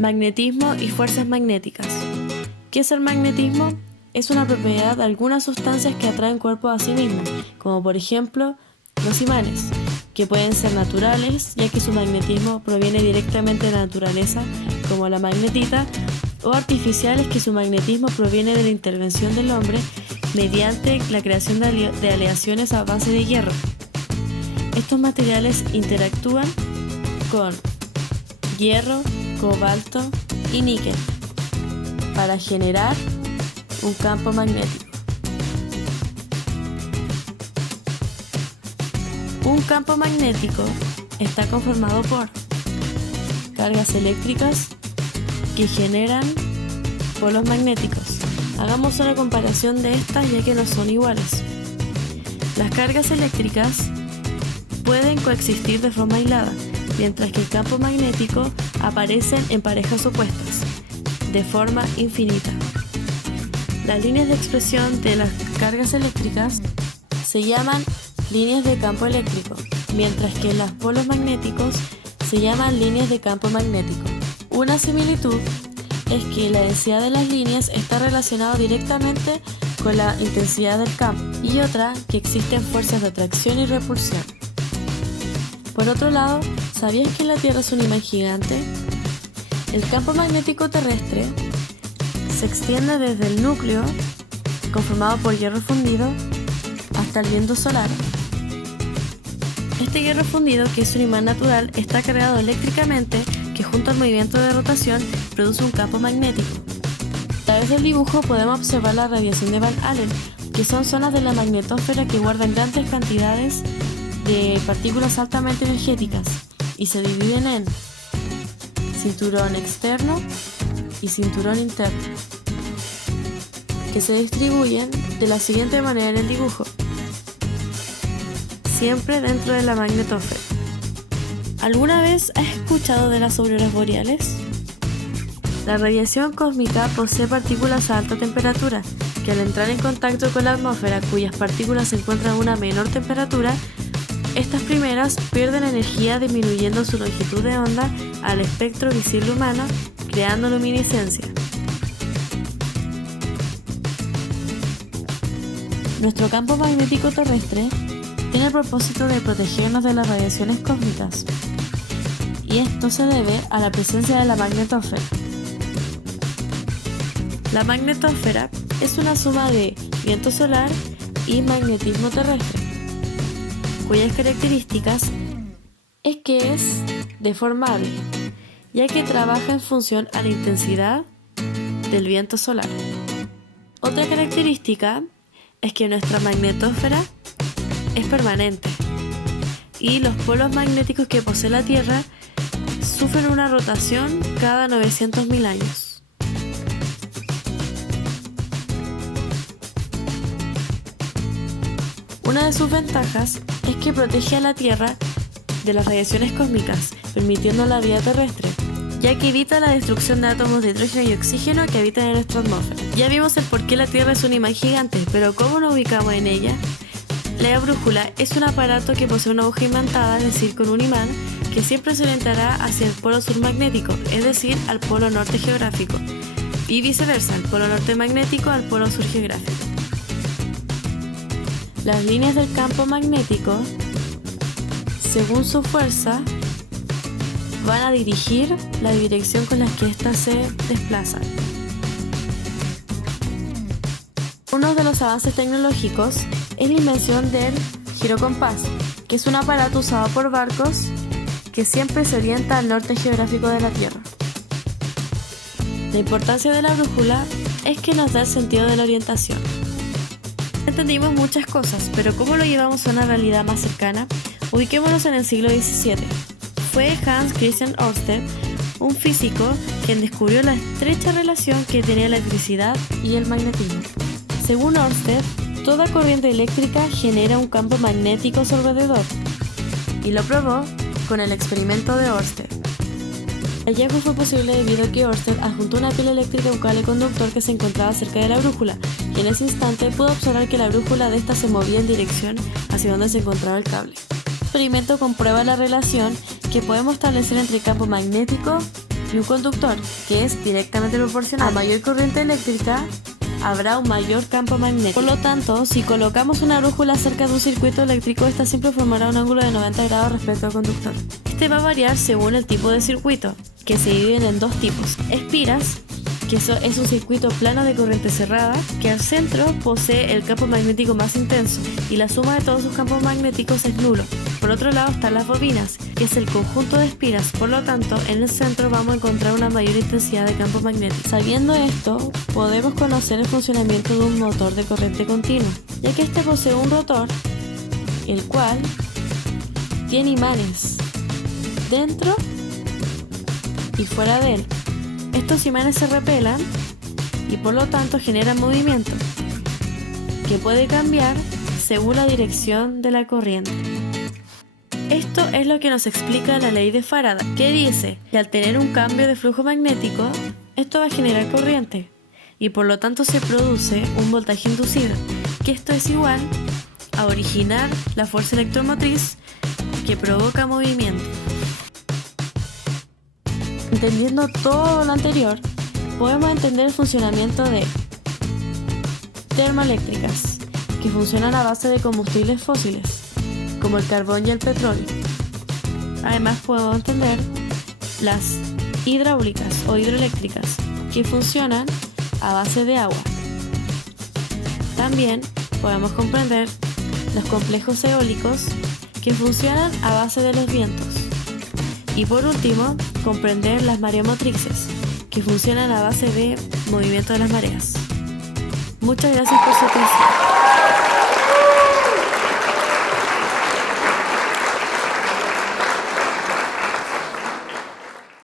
Magnetismo y fuerzas magnéticas. ¿Qué es el magnetismo? Es una propiedad de algunas sustancias que atraen cuerpos a sí mismos, como por ejemplo los imanes, que pueden ser naturales, ya que su magnetismo proviene directamente de la naturaleza, como la magnetita, o artificiales, que su magnetismo proviene de la intervención del hombre mediante la creación de aleaciones a base de hierro. Estos materiales interactúan con hierro, cobalto y níquel para generar un campo magnético. Un campo magnético está conformado por cargas eléctricas que generan polos magnéticos. Hagamos una comparación de estas, ya que no son iguales. Las cargas eléctricas pueden coexistir de forma aislada, mientras que el campo magnético aparecen en parejas opuestas, de forma infinita. Las líneas de expresión de las cargas eléctricas se llaman líneas de campo eléctrico, mientras que los polos magnéticos se llaman líneas de campo magnético. Una similitud es que la densidad de las líneas está relacionada directamente con la intensidad del campo, y otra, que existen fuerzas de atracción y repulsión. Por otro lado, ¿sabías que la Tierra es un imán gigante? El campo magnético terrestre se extiende desde el núcleo, conformado por hierro fundido, hasta el viento solar. Este hierro fundido, que es un imán natural, está cargado eléctricamente, que junto al movimiento de rotación produce un campo magnético. A través del dibujo podemos observar la radiación de Van Allen, que son zonas de la magnetosfera que guardan grandes cantidades de partículas altamente energéticas y se dividen en cinturón externo y cinturón interno, que se distribuyen de la siguiente manera en el dibujo, siempre dentro de la magnetosfera. ¿Alguna vez has escuchado de las auroras boreales? La radiación cósmica posee partículas a alta temperatura, que al entrar en contacto con la atmósfera, cuyas partículas se encuentran a una menor temperatura, estas primeras pierden energía disminuyendo su longitud de onda al espectro visible humano, creando luminiscencia. Nuestro campo magnético terrestre tiene el propósito de protegernos de las radiaciones cósmicas, y esto se debe a la presencia de la magnetosfera. La magnetosfera es una suma de viento solar y magnetismo terrestre, cuyas características es que es deformable, ya que trabaja en función a la intensidad del viento solar. Otra característica es que nuestra magnetosfera es permanente y los polos magnéticos que posee la Tierra sufren una rotación cada 900.000 años. Una de sus ventajas es que protege a la Tierra de las radiaciones cósmicas, permitiendo la vida terrestre, ya que evita la destrucción de átomos de hidrógeno y oxígeno que habitan en nuestra atmósfera. Ya vimos el por qué la Tierra es un imán gigante, pero ¿cómo nos ubicamos en ella? La brújula es un aparato que posee una aguja imantada, es decir, con un imán, que siempre se orientará hacia el polo sur magnético, es decir, al polo norte geográfico, y viceversa, al polo norte magnético al polo sur geográfico. Las líneas del campo magnético, según su fuerza, van a dirigir la dirección con la que éstas se desplazan. Uno de los avances tecnológicos es la invención del girocompás, que es un aparato usado por barcos que siempre se orienta al norte geográfico de la Tierra. La importancia de la brújula es que nos da el sentido de la orientación. Entendimos muchas cosas, pero ¿cómo lo llevamos a una realidad más cercana? Ubiquémonos en el siglo XVII. Fue Hans Christian Ørsted, un físico, quien descubrió la estrecha relación que tenía la electricidad y el magnetismo. Según Ørsted, toda corriente eléctrica genera un campo magnético a su alrededor, y lo probó con el experimento de Ørsted. El hallazgo fue posible debido a que Ørsted adjuntó una pila eléctrica a un cable conductor que se encontraba cerca de la brújula, y en ese instante pudo observar que la brújula de esta se movía en dirección hacia donde se encontraba el cable. El experimento comprueba la relación que podemos establecer entre el campo magnético Y un conductor, que es directamente proporcional a mayor corriente eléctrica, habrá un mayor campo magnético. Por lo tanto, si colocamos una brújula cerca de un circuito eléctrico, esta siempre formará un ángulo de 90 grados respecto al conductor. Este va a variar según el tipo de circuito, que se dividen en dos tipos: espiras, que es un circuito plano de corriente cerrada, que al centro posee el campo magnético más intenso y la suma de todos sus campos magnéticos es nulo. Por otro lado están las bobinas, que es el conjunto de espiras, por lo tanto en el centro vamos a encontrar una mayor intensidad de campo magnético. Sabiendo esto, podemos conocer el funcionamiento de un motor de corriente continua, ya que este posee un rotor, el cual tiene imanes dentro y fuera de él. Estos imanes se repelan y por lo tanto generan movimiento, que puede cambiar según la dirección de la corriente. Esto es lo que nos explica la ley de Faraday, que dice que al tener un cambio de flujo magnético, esto va a generar corriente y por lo tanto se produce un voltaje inducido, que esto es igual a originar la fuerza electromotriz que provoca movimiento. Entendiendo todo lo anterior, podemos entender el funcionamiento de termoeléctricas, que funcionan a base de combustibles fósiles, como el carbón y el petróleo. Además podemos entender las hidráulicas o hidroeléctricas, que funcionan a base de agua. También podemos comprender los complejos eólicos, que funcionan a base de los vientos. Y por último, comprender las mareomotrices, que funcionan a base de movimiento de las mareas. Muchas gracias por su atención.